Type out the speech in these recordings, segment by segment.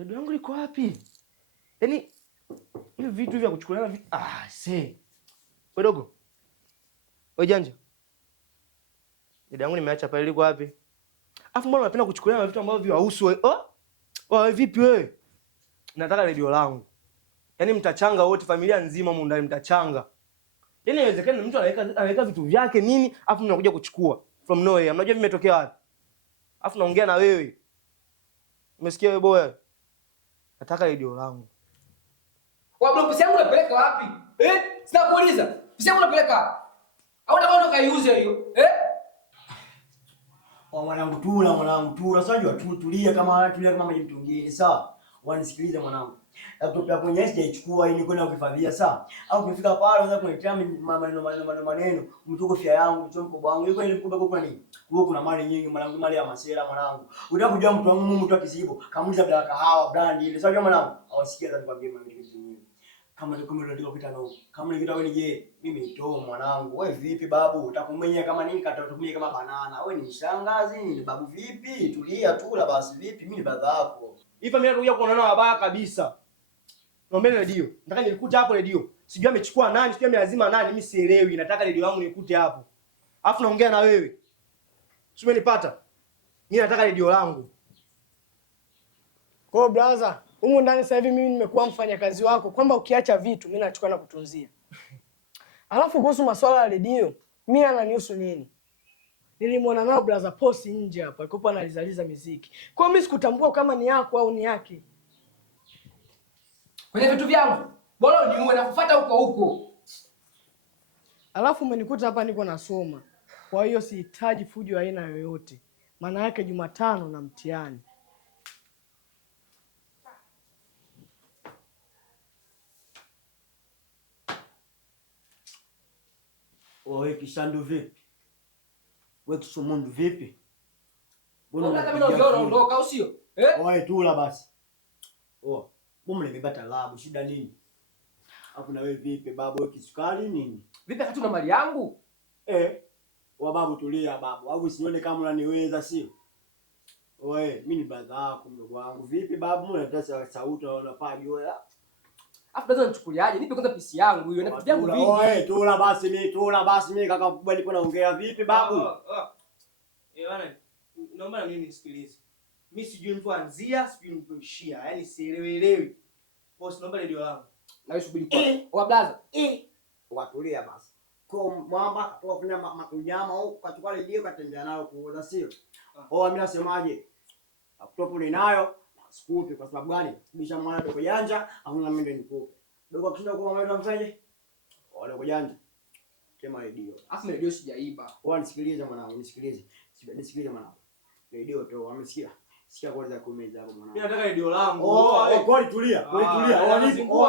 redio yangu liko wapi? Yaani hivi vitu vya kuchukuliana vitu wewe dogo. Wewe janja. Redio yangu nimeacha pale, liko wapi? Alafu mbona unapenda kuchukuliana vitu ambavyo havihusu wewe? Wewe vipi wewe? Nataka redio langu. Yaani mtachanga wote, familia nzima huko ndani mtachanga. Yaani inawezekana mtu anaweka vitu vyake nini, afu mnakuja kuchukua from nowhere. Mnajua vimetokea wapi? Afu naongea na wewe. Umesikia wewe boy? Nataka redio langu. Bro, pesa yangu unapeleka wapi? Sina kuuliza. Pesa yangu unapeleka wapi? Au unataka kaiuze hiyo? Mwanangu tula. Unajua tulia kama maji mtungini, sawa? Wanisikilize mwanangu. Laptop yako yenyewe sijaichukua hii, niko na kuhifadhia, sawa? Au ukifika pale unaweza kuniletea maneno mtoko fia yangu, mtoko mkubwa wangu. Yuko ile mkubwa kwa nini? Huko kuna mali nyingi mwanangu, mali ya masela mwanangu. Unataka kujua mtu wangu mtu akisibo, kamuliza bila kahawa brand ile. Sawa mwanangu? Awasikia za nikwambie mimi kitu kingine. Kama ndio kupita nao. Kama nikita wewe je, mimi nitoa mwanangu. Wewe vipi babu? Utakumenya kama nini? Katatumia kama banana. Wewe ni shangazi, ni babu vipi? Tulia tu la basi vipi? Mimi ni baba yako. Hii familia tunakuja kuonana wabaya kabisa. Naomba redio. Nataka nilikute hapo redio. Sijui amechukua nani, sijui ameazima nani, mimi sielewi. Nataka redio yangu nikute hapo. Alafu naongea na wewe. Sio umenipata? Mimi nataka redio langu. Kwa brother, humu ndani sasa hivi mimi nimekuwa mfanyakazi wako, kwamba ukiacha vitu mimi nachukua na kutunzia. Alafu kuhusu masuala ya redio, mimi ananihusu nini? Nilimwona nao brother Post nje hapa, alikuwa analizaliza muziki. Kwa hiyo mimi sikutambua kama ni yako au ni yake. Kwenye vitu vyangu, bora uniue na kufuata huko. Alafu umenikuta hapa niko nasoma. Kwa hiyo sihitaji fujo aina yoyote. Maana yake Jumatano na mtihani. Wewe Kishandu vipi? Wewe Kisomundu vipi? Mbona kama unaondoka au sio? Wewe tula basi. Mbona nimebata labu, shida nini? Hapo na wewe vipi babu, wewe kisukari nini? Vipi hata una mali yangu? Wa babu tulia babu. Au usione kama unaniweza sio? Wewe mimi ni brother yako mdogo wangu. Vipi babu, unataka sauti unapagi wewe? Afu baza nichukuliaje? Nipe kwanza pisi yangu hiyo na vitu vyangu vingi. Wewe tula basi mimi kaka mkubwa niko naongea vipi babu? Bwana, naomba na mimi nisikilize. Mimi sijui mtu anzia, sijui mtu ishia. Yaani sielewi. Post naomba redio langu. Na wewe subiri kwa. Blaza. Watulia basi. Kwa mwamba katoa kufanya makunyama huko kachukua redio katembea nayo kuuza sio? Mimi nasemaje? Laptop ninayo. Sikupi kwa sababu gani? Bisha mwana dogo janja, au na mimi ndio nikupe. Dogo kishinda kwa mama mfanye? Wale dogo janja. Kema redio. Afu redio sijaiba. Wewe nisikilize mwanangu, nisikilize mwanangu. Redio tu wamesikia. Sikia kwanza kumeza hapo mwanangu. Mimi nataka redio langu. Kwani tulia.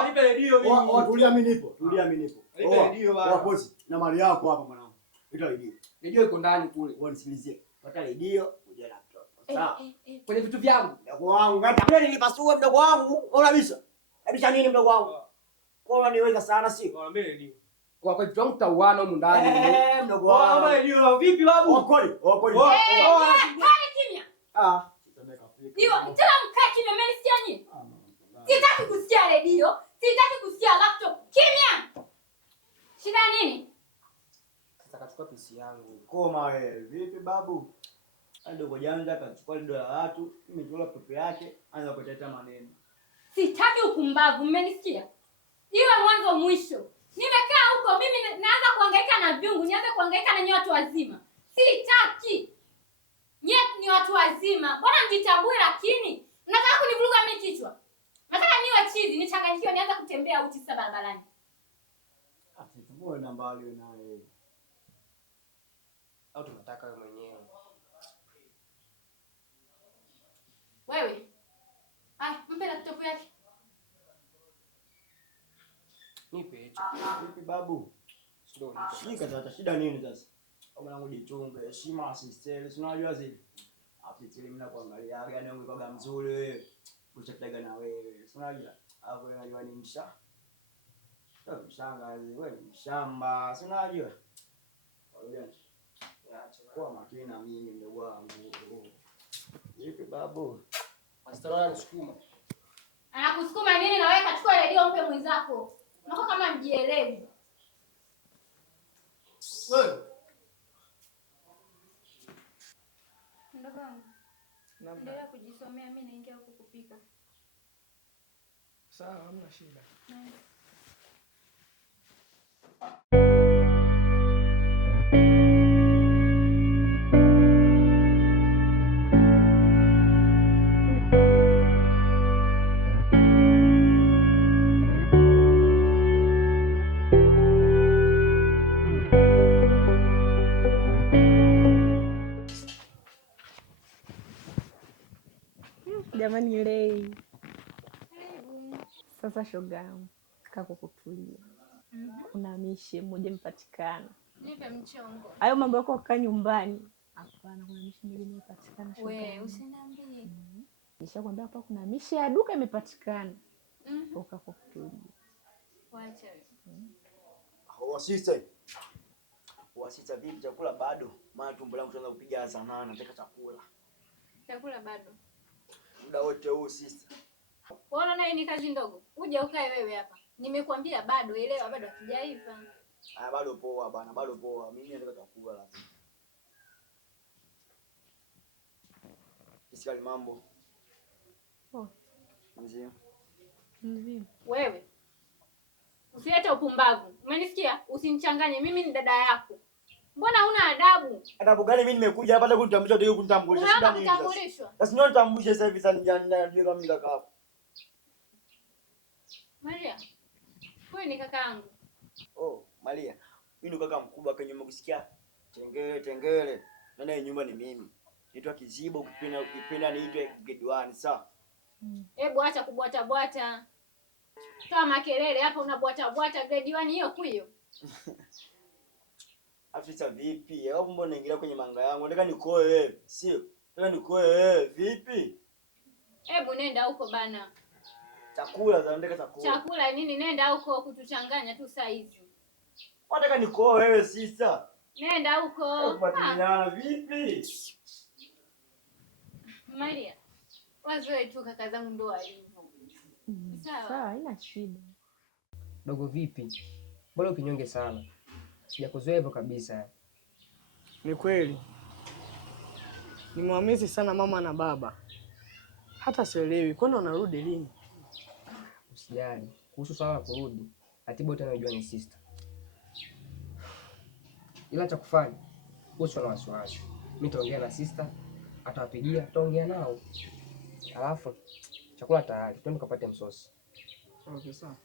Nipe redio mimi. Tulia mimi nipo. Nipe redio bwana. Wapozi na mali yako hapa mwanangu. Ita redio. Redio iko ndani kule. Wewe nisikilizie. Pata redio, kuja laptop. Sawa. Kwenye vitu vyangu. Mdogo wangu, hata mimi nilipasua mdogo wangu. Unabisha. Kabisha nini mdogo wangu? Kwa niweza sana sio? Naomba redio. Kwa vitu vyangu tauana huko ndani. Mdogo wangu. Naomba redio vipi babu? Wakoli. Kimya. Ndio, tena mkae kimya, mmenisikia nyinyi? Sitaki kusikia redio, sitaki kusikia laptop. Kimya. Shida nini? Sasa kachukua pisi yangu. Koma wewe. Vipi babu? Ndogo janja kachukua redio la watu, mimi nitoa laptop yake, anza kuleta maneno. Sitaki upumbavu, mmenisikia? Iwe mwanzo mwisho. Nimekaa huko mimi naanza kuhangaika na vyungu, nianze kuhangaika na nyinyi watu wazima. Sitaki. Nyie ni watu wazima. Mbona mjitambue lakini? Mnataka kunivuruga mimi kichwa. Nataka niwe chizi, nichanganyikiwe nianze kutembea uchi sasa barabarani. Tumbue namba ile naye. Au tunataka wewe mwenyewe. Wewe. Mpe laptop yake. Nipe hicho. Vipi babu? Shika sasa, shida nini sasa? Kama nangu jichunge, heshima asistele, si unajua zile. Asistele mimi nakuangalia, yani yangu iko mzuri wewe. Uchataga na wewe. Si unajua? Hapo unajua ni msha. Sio mshangazi, wewe ni mshamba. Si unajua? Unajua? Kwa makini na mimi mdogo wangu. Vipi babu? Pastor nisukuma. Anakusukuma nini na wewe kachukua redio mpe mwenzako. Unakuwa kama mjielewi. Wewe. Ndogo wangu. Endelea kujisomea, mimi naingia huko kupika. Sawa, hamna shida. Jamani Lei. Sasa shoga yangu, kako kutulia. Kuna mishe mmoja mpatikana. Nipe mchongo. Hayo mambo yako kukaa nyumbani. Hapana, kuna mishe mmoja imepatikana shoga. Wewe usiniambie. Nishakwambia hapa kuna mishe ya duka imepatikana. Ukako kutulia. Waacha wewe. Wasita vipi chakula bado? Maana tumbo langu tunaanza kupiga sana, nataka chakula. Chakula bado. Muda wote huu sister. Unaona naye ni kazi ndogo. Uje ukae wewe hapa. Nimekuambia bado, elewa bado hakijaiva. Bado poa bana, bado poa. Mimi nataka chakula lazima. Isikali mambo. Mzee. Wewe. Usilete upumbavu. Umenisikia? Usinichanganye. Mimi ni dada yako. Mbona huna adabu? Adabu gani mimi nimekuja hapa leo kunitambulisha ndio kunitambulisha. Shida nini? Kutambulishwa. Sasa ndio nitambulishe sasa hivi sana ndio kama kaka hapo. Maria. Huyu ni kakaangu. Oh, Maria. Mimi ndo kaka mkubwa kwenye umekusikia? Tengele. Nani nyumba ni mimi. Naitwa Kizibo, ukipenda niitwe Gedwani, sawa? Hebu acha kubwata bwata. Toa makelele hapa unabwata bwata Gedwani hiyo kuyo. Afisa vipi? Hapo mbona unaingia kwenye manga yangu? Nataka nikoe wewe. Sio? Nataka nikoe wewe. Vipi? Hebu nenda huko bana. Chakula zaandika chakula. Chakula nini? Nenda huko kutuchanganya tu saa hizi. Nataka nikoe wewe sister. Nenda huko. Kupatiliana vipi? Maria. Wazoe tu kaka zangu ndo walivyo. Sawa. Sawa, haina shida. Dogo vipi? Mbona ukinyonge sana? Sijakuzoea hivyo kabisa. Ni kweli. Nimewamisi sana mama na baba. Hata sielewi kwani wanarudi lini? Usijali. Kuhusu swala la kurudi, ratiba yote anajua ni sister. Ila cha kufanya, usiwe na wasiwasi. Mimi nitaongea na sister, atawapigia, tutaongea nao. Alafu chakula tayari, twende tukapate msosi. Okay, sawa.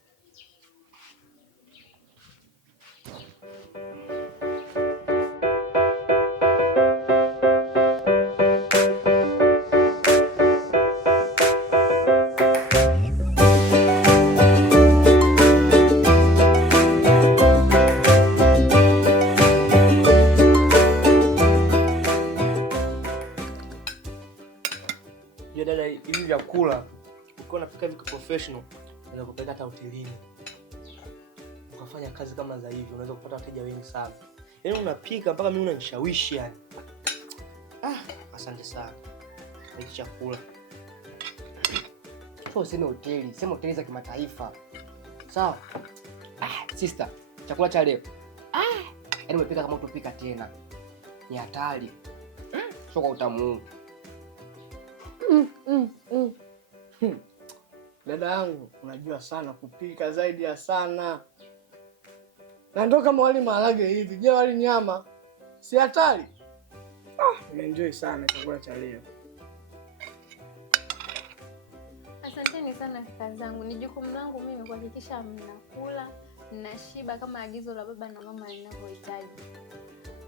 Dada, hivi vyakula ukiwa unapika hivi professional unaweza kupeleka hata hotelini ukafanya kazi kama za hivi, unaweza kupata wateja wengi sana. Yaani unapika mpaka mimi unanishawishi yani. Asante sana kwa hiki chakula. Sio useme hoteli, sema hoteli za kimataifa. Sawa? Sister, chakula cha leo. Yaani umepika kama utopika tena. Ni hatari. Sio kwa utamu. Dada yangu, unajua sana kupika zaidi ya sana. Na ndo kama wali maharage hivi. Je, wali nyama? Si hatari? Nimeenjoy sana chakula cha leo. Asanteni sana kaka zangu. Ni jukumu langu mimi kuhakikisha mnakula, mnashiba kama agizo la baba na mama linavyohitaji.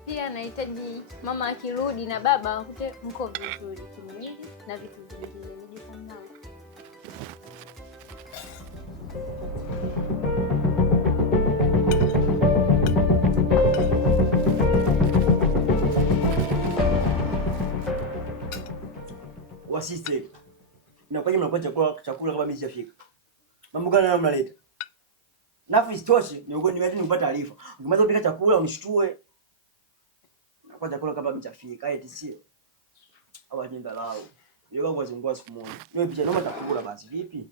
Pia nahitaji mama akirudi na baba wakute mko vizuri kimwili na vitu vingine. Ni jukumu langu. Wasiste. Inakuwaje mnakuwa chakula kama mimi sijafika? Mambo gani leo mnaleta? Nafu isitoshe, nimepata taarifa. Ukimaliza kupika chakula unishtue. Nakuwa chakula kama mimi sijafika, eti sio. Au ajenda lao. Yeye wangu azungua siku moja. Niwe picha naomba chakula basi vipi?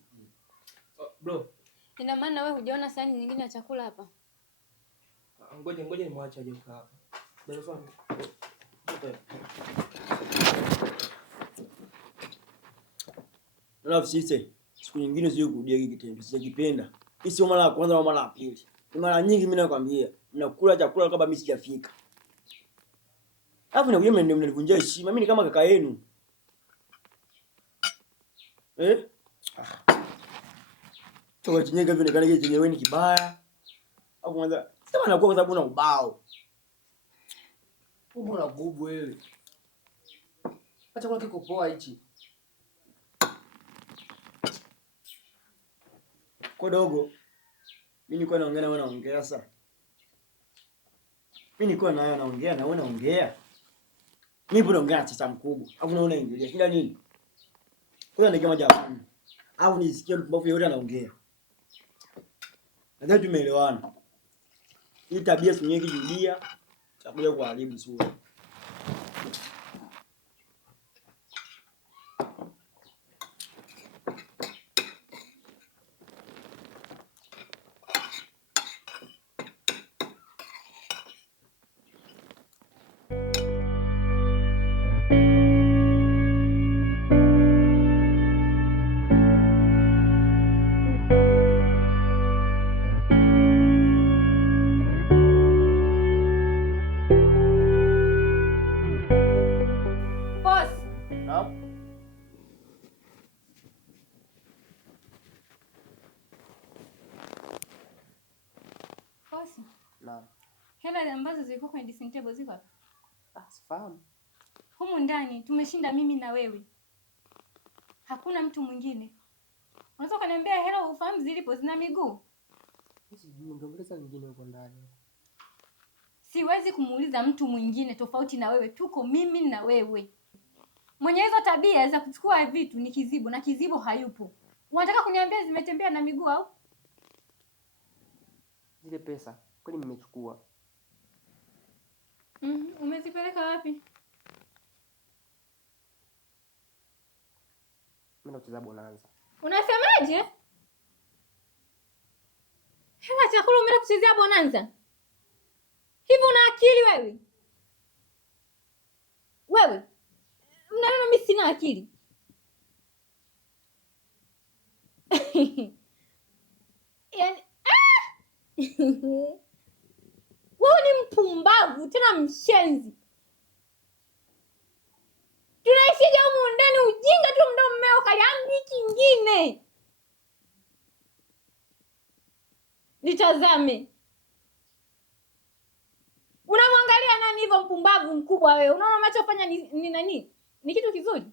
Bro. Ina maana wewe hujaona sahani nyingine ya chakula hapa? Ngoja nimwache aje kukaa hapa. Ndio sawa. Alafu sisi siku nyingine sio kurudia hiki kitendo. Sijakipenda. Hii sio mara ya kwanza au mara ya pili. Ni mara nyingi mimi nakwambia, mnakula chakula kama mimi sijafika. Alafu na wewe ndio mnanivunjia heshima. Mimi ni kama kaka yenu. Chakula chenyewe kinaonekana kile chenyewe ni kibaya. Au kwanza sema nakuwa kwa sababu una ubao. Ubo na gubu wewe. Acha kwa kiko poa hichi. Kwa dogo. Mimi nilikuwa naongea na wewe naongea sasa. Mimi nilikuwa na wewe naongea na wewe naongea. Mimi bado naongea na sasa mkubwa. Au unaona ingilia kila nini? Kwa nini kama jamani? Au nisikie mtu mbavu yote anaongea. Nadhani tumeelewana. Hii tabia sinye kijudia takuja kuharibu sura. Naam. Hela ambazo zilikuwa kwenye dressing table ziko wapi? Sifahamu. Humu ndani tumeshinda mimi na wewe. Hakuna mtu mwingine. Unaweza kuniambia hela ufahamu zilipo zina miguu? Sijui ngeongeza nyingine huko ndani. Siwezi kumuuliza mtu mwingine tofauti na wewe. Tuko mimi na wewe. Mwenye hizo tabia za kuchukua vitu ni Kizibo na Kizibo hayupo. Unataka kuniambia zimetembea na miguu au? Zile pesa kwani nimechukua. Umezipeleka wapi? Mimi nacheza bonanza. Unasemaje? Hela chakula umeenda kuchezea bonanza? Hivi una akili wewe? Wewe? Mnaona mimi sina akili? Yaani wewe ni mpumbavu tena mshenzi. Tunaishija humu ndani ujinga tu mdo mmeo kaliambi kingine. Nitazame. Unamwangalia nani hivyo mpumbavu mkubwa wewe? Unaona unachofanya ni nani? Ni kitu kizuri?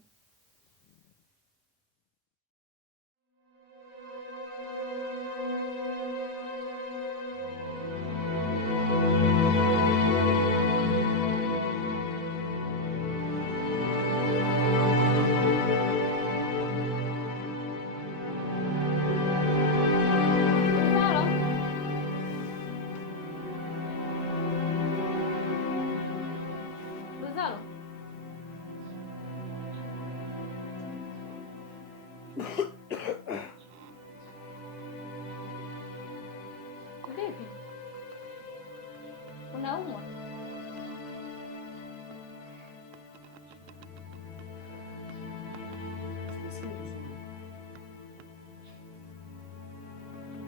Vipi? Unaumwa?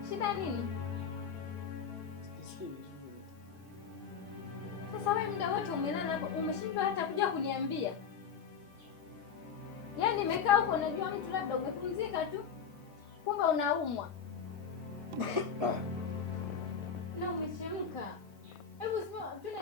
Shida nini? Sasa wewe muda wote umelala hapo, umeshindwa hata kuja kuniambia. Yaani nimekaa huko najua mtu labda umepumzika tu. Kumbe unaumwa. Na umechemka. Hebu sema tuna